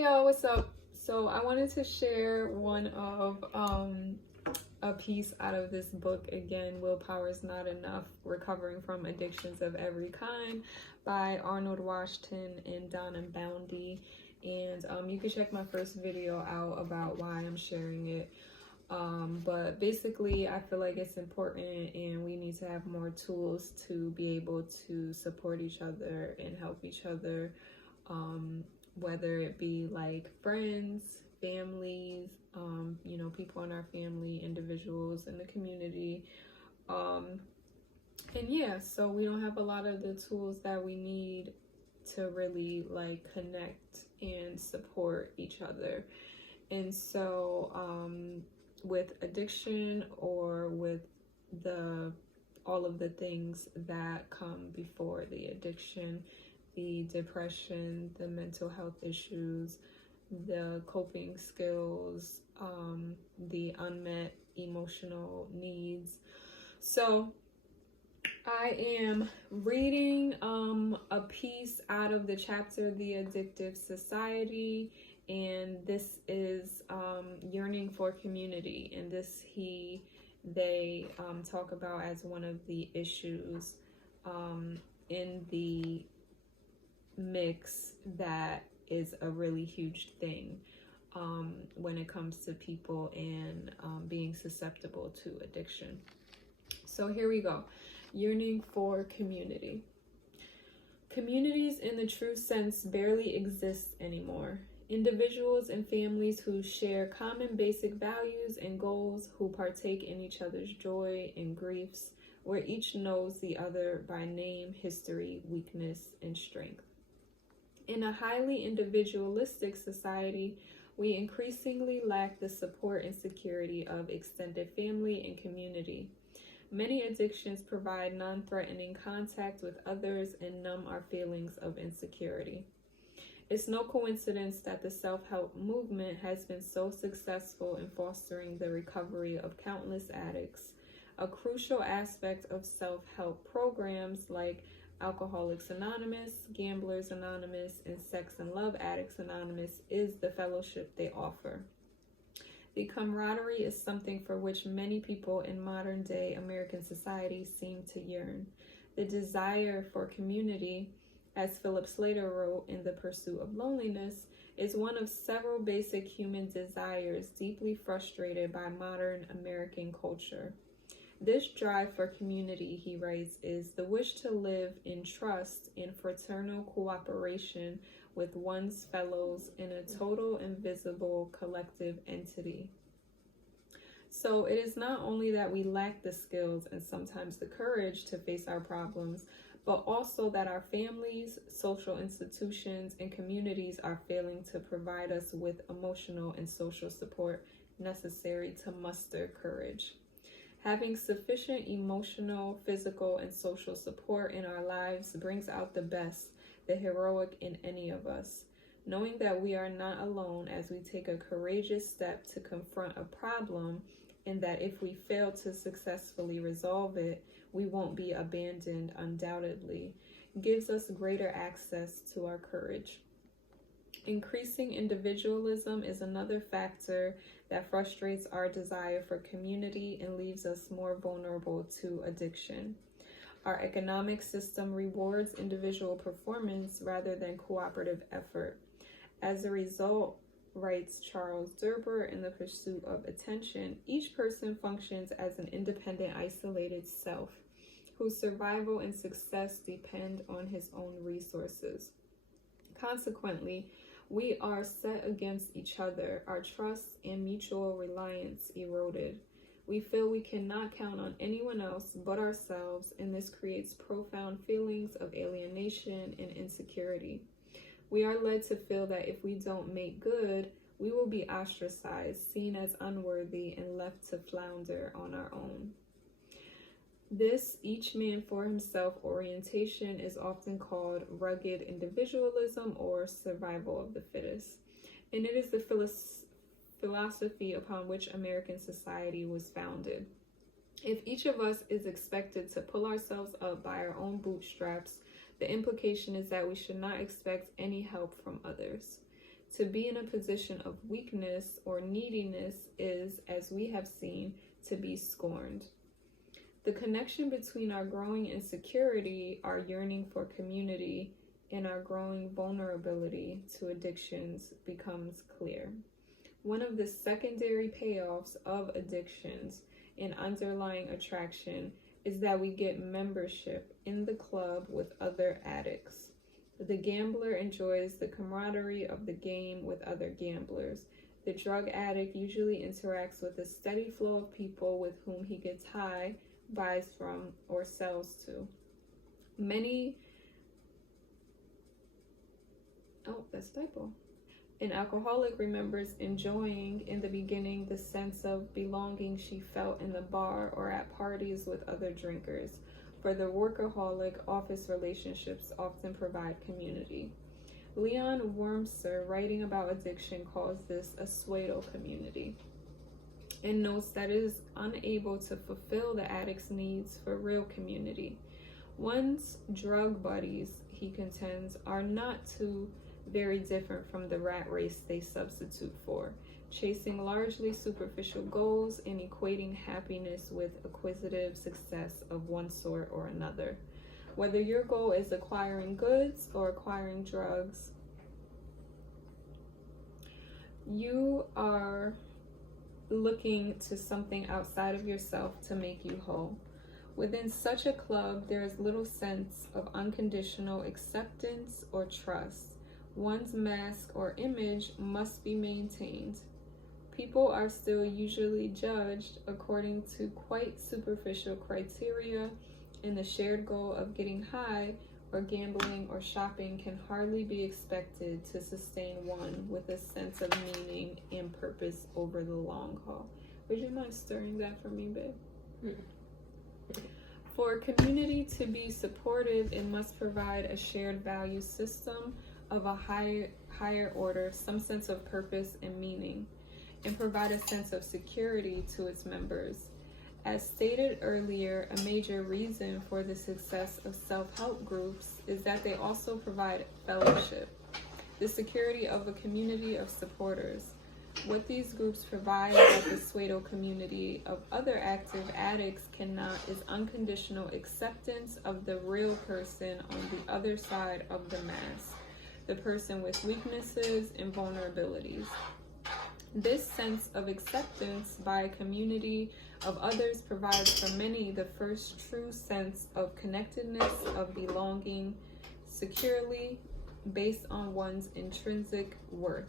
y'all, what's up? So I wanted to share one of a piece out of this book again, Willpower is Not Enough, Recovering from Addictions of Every Kind by Arnold Washington and Donna Boundy. And you can check my first video out about why I'm sharing it. But basically I feel like it's important and we need to have more tools to be able to support each other and help each other, whether it be like friends, families, people in our family, individuals in the community. And yeah, so we don't have a lot of the tools that we need to really like connect and support each other. And so with addiction or with all of the things that come before the addiction, the depression, the mental health issues, the coping skills, the unmet emotional needs. So I am reading a piece out of the chapter The Addictive Society, and this is yearning for community, and they talk about as one of the issues in the mix that is a really huge thing when it comes to people and being susceptible to addiction. So here we go. Yearning for community. Communities in the true sense barely exist anymore. Individuals and families who share common basic values and goals, who partake in each other's joy and griefs, where each knows the other by name, history, weakness, and strength. In a highly individualistic society, we increasingly lack the support and security of extended family and community. Many addictions provide non-threatening contact with others and numb our feelings of insecurity. It's no coincidence that the self-help movement has been so successful in fostering the recovery of countless addicts. A crucial aspect of self-help programs like Alcoholics Anonymous, Gamblers Anonymous, and Sex and Love Addicts Anonymous is the fellowship they offer. The camaraderie is something for which many people in modern-day American society seem to yearn. The desire for community, as Philip Slater wrote in The Pursuit of Loneliness, is one of several basic human desires deeply frustrated by modern American culture. This drive for community, he writes, is the wish to live in trust and fraternal cooperation with one's fellows in a total invisible collective entity. So it is not only that we lack the skills and sometimes the courage to face our problems, but also that our families, social institutions, and communities are failing to provide us with emotional and social support necessary to muster courage. Having sufficient emotional, physical, and social support in our lives brings out the best, the heroic in any of us. Knowing that we are not alone as we take a courageous step to confront a problem, and that if we fail to successfully resolve it, we won't be abandoned undoubtedly, gives us greater access to our courage. Increasing individualism is another factor that frustrates our desire for community and leaves us more vulnerable to addiction. Our economic system rewards individual performance rather than cooperative effort. As a result, writes Charles Derber in The Pursuit of Attention, each person functions as an independent, isolated self, whose survival and success depend on his own resources. Consequently, we are set against each other, our trust and mutual reliance eroded. We feel we cannot count on anyone else but ourselves, and this creates profound feelings of alienation and insecurity. We are led to feel that if we don't make good, we will be ostracized, seen as unworthy, and left to flounder on our own. This each man for himself orientation is often called rugged individualism or survival of the fittest, and it is the philosophy upon which American society was founded. If each of us is expected to pull ourselves up by our own bootstraps, the implication is that we should not expect any help from others. To be in a position of weakness or neediness is, as we have seen, to be scorned. The connection between our growing insecurity, our yearning for community, and our growing vulnerability to addictions becomes clear. One of the secondary payoffs of addictions and underlying attraction is that we get membership in the club with other addicts. The gambler enjoys the camaraderie of the game with other gamblers. The drug addict usually interacts with a steady flow of people with whom he gets high, buys from, or sells to. An alcoholic remembers enjoying in the beginning the sense of belonging she felt in the bar or at parties with other drinkers. For the workaholic, office relationships often provide community. Leon Wormser, writing about addiction, calls this a pseudo community, and notes that it is unable to fulfill the addict's needs for real community. One's drug buddies, he contends, are not too very different from the rat race they substitute for, chasing largely superficial goals and equating happiness with acquisitive success of one sort or another. Whether your goal is acquiring goods or acquiring drugs, you are looking to something outside of yourself to make you whole. Within such a club, there is little sense of unconditional acceptance or trust. One's mask or image must be maintained. People are still usually judged according to quite superficial criteria, and the shared goal of getting high or gambling or shopping can hardly be expected to sustain one with a sense of meaning and purpose over the long haul. Would you mind stirring that for me, babe? Mm-hmm. For a community to be supportive, it must provide a shared value system of a higher order, some sense of purpose and meaning, and provide a sense of security to its members. As stated earlier, a major reason for the success of self-help groups is that they also provide fellowship, the security of a community of supporters. What these groups provide that the pseudo community of other active addicts cannot is unconditional acceptance of the real person on the other side of the mask, the person with weaknesses and vulnerabilities. This sense of acceptance by a community of others provides for many the first true sense of connectedness, of belonging securely based on one's intrinsic worth.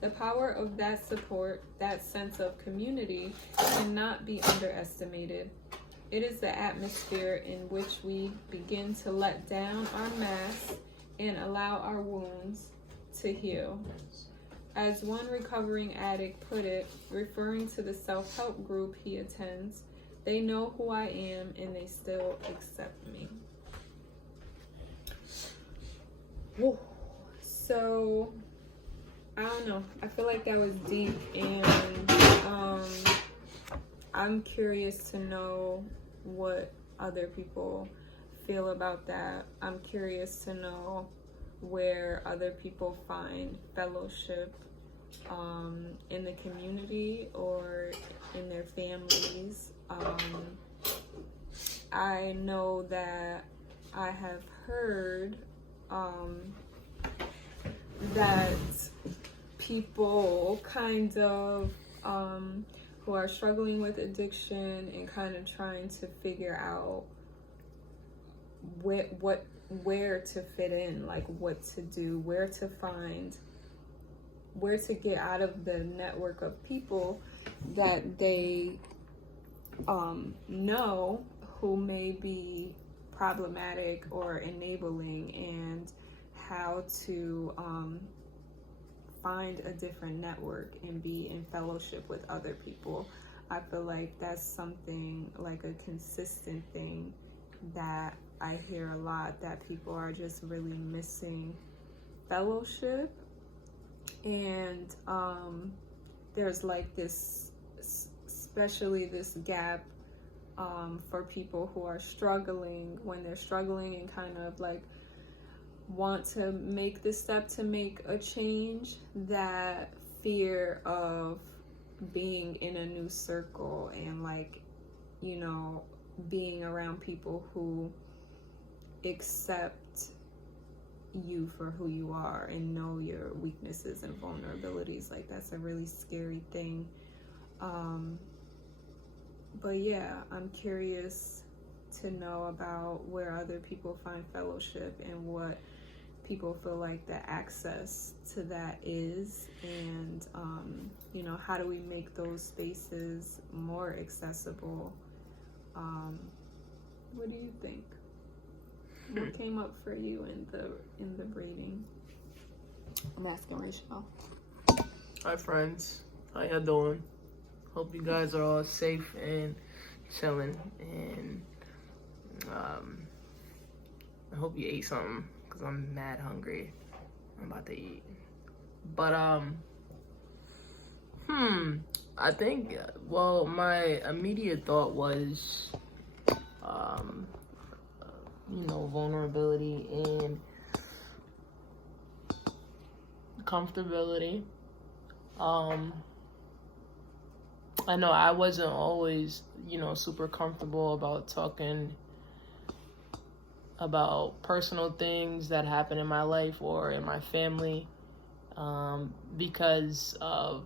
The power of that support, that sense of community, cannot be underestimated. It is the atmosphere in which we begin to let down our masks and allow our wounds to heal. As one recovering addict put it, referring to the self-help group he attends, they know who I am and they still accept me. Whew. So, I don't know. I feel like that was deep, and I'm curious to know what other people feel about that. I'm curious to know where other people find fellowship in the community or in their families. I know that I have heard that people kind of who are struggling with addiction and kind of trying to figure out where to fit in, like what to do, where to get out of the network of people that they know who may be problematic or enabling, and how to find a different network and be in fellowship with other people. I feel like that's something, like a consistent thing that I hear a lot, that people are just really missing fellowship. And there's like this, especially this gap for people who are struggling, when they're struggling and kind of like want to make the step to make a change, that fear of being in a new circle and like, you know, being around people who accept you for who you are and know your weaknesses and vulnerabilities, like that's a really scary thing. But yeah, I'm curious to know about where other people find fellowship and what people feel like the access to that is, and you know, how do we make those spaces more accessible? What do you think? What came up for you in the reading? I'm asking Rachel. Hi friends, how y'all doing? Hope you guys are all safe and chilling, and I hope you ate something, because I'm mad hungry. I'm about to eat. But I think, well, my immediate thought was you know, vulnerability and comfortability. I know I wasn't always, you know, super comfortable about talking about personal things that happen in my life or in my family, because of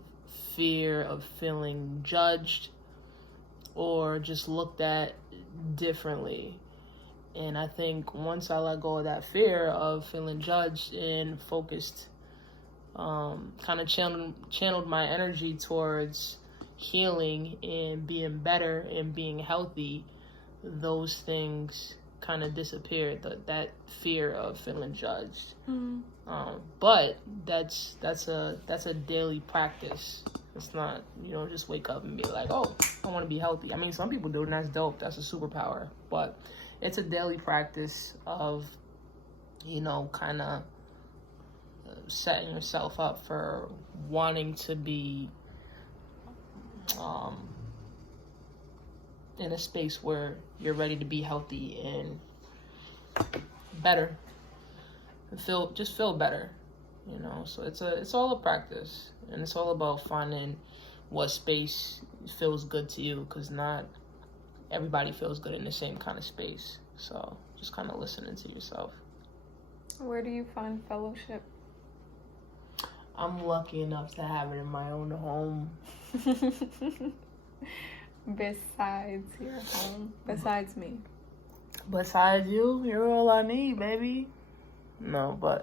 fear of feeling judged or just looked at differently. And I think once I let go of that fear of feeling judged and focused, kind of channeled my energy towards healing and being better and being healthy, those things kind of disappeared, that fear of feeling judged. But that's a daily practice. It's not, you know, just wake up and be like, oh, I want to be healthy. I mean, some people do, and that's dope. That's a superpower. But it's a daily practice of, you know, kind of setting yourself up for wanting to be in a space where you're ready to be healthy and better, and feel better, you know. So it's all a practice, and it's all about finding what space feels good to you, because not everybody feels good in the same kind of space. So just kind of listening to yourself. Where do you find fellowship? I'm lucky enough to have it in my own home. Besides your home, besides me. Besides you, you're all I need, baby. No, for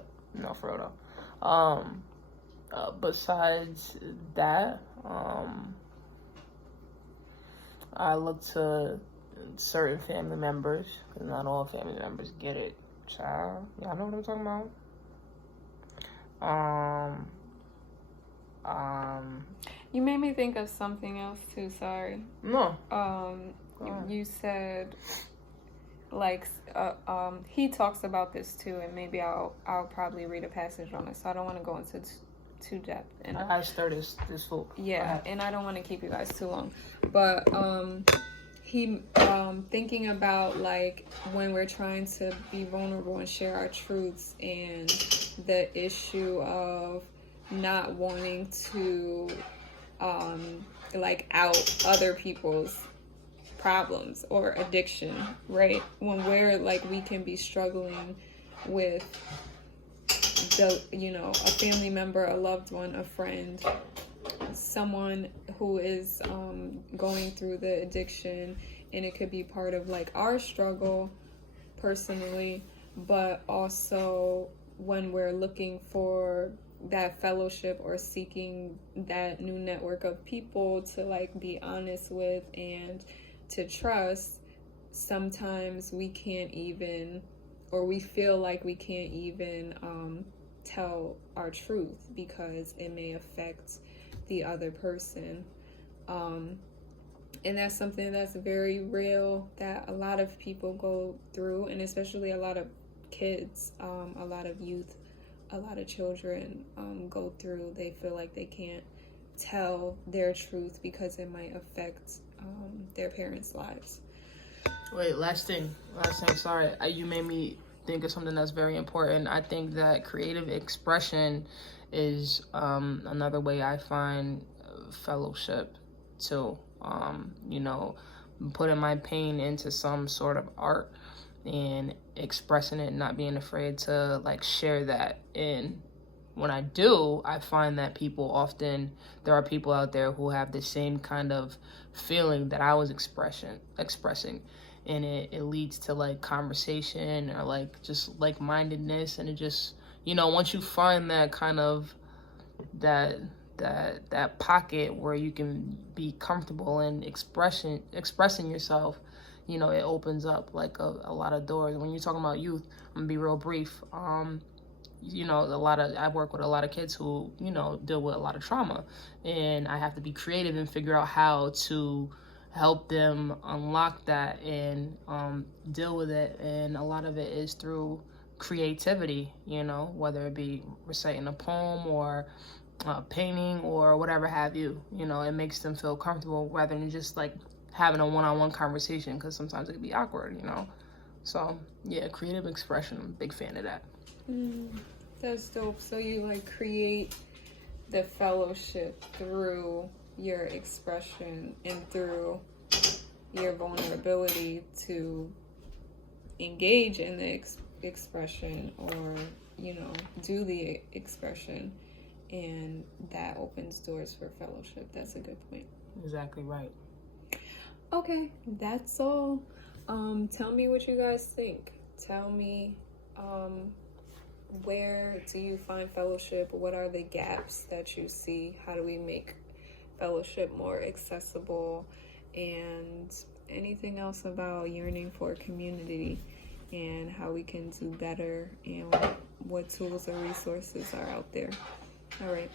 real though. Besides that, I look to certain family members, because not all family members get it. Child, y'all know what I'm talking about? You made me think of something else too, sorry. No. You said, like, he talks about this too, and maybe I'll probably read a passage on it, so I don't want to go into too depth. And I started this full. Yeah, and I don't want to keep you guys too long. But he thinking about, like, when we're trying to be vulnerable and share our truths, and the issue of not wanting to like out other people's problems or addiction, right? When we're like, we can be struggling with the, you know, a family member, a loved one, a friend, someone who is going through the addiction, and it could be part of like our struggle personally, but also when we're looking for that fellowship or seeking that new network of people to like be honest with and to trust, sometimes we can't even, or we feel like we can't even tell our truth because it may affect the other person. And that's something that's very real, that a lot of people go through, and especially a lot of kids, a lot of youth, a lot of children go through. They feel like they can't tell their truth because it might affect their parents' lives. Wait, last thing. Sorry, you made me think is something that's very important. I think that creative expression is another way I find fellowship too. You know, putting my pain into some sort of art and expressing it, not being afraid to like share that. And when I do, I find that there are people out there who have the same kind of feeling that I was expressing, and it leads to like conversation or like just like-mindedness. And it just, you know, once you find that kind of that pocket where you can be comfortable in expressing yourself, you know, it opens up like a lot of doors. When you're talking about youth, I'm gonna be real brief. You know, I work with a lot of kids who, you know, deal with a lot of trauma, and I have to be creative and figure out how to help them unlock that and deal with it. And a lot of it is through creativity, you know, whether it be reciting a poem or painting or whatever have you. You know, it makes them feel comfortable rather than just like having a one-on-one conversation, because sometimes it can be awkward, you know. So yeah, creative expression, I'm a big fan of that. That's dope. So you like create the fellowship through your expression and through your vulnerability to engage in the expression, or, you know, do the expression, and that opens doors for fellowship. That's a good point. Exactly right. Okay, that's all. Tell me what you guys think. Tell me, where do you find fellowship? What are the gaps that you see? How do we make fellowship more accessible? And anything else about yearning for community and how we can do better, and what tools or resources are out there. All right.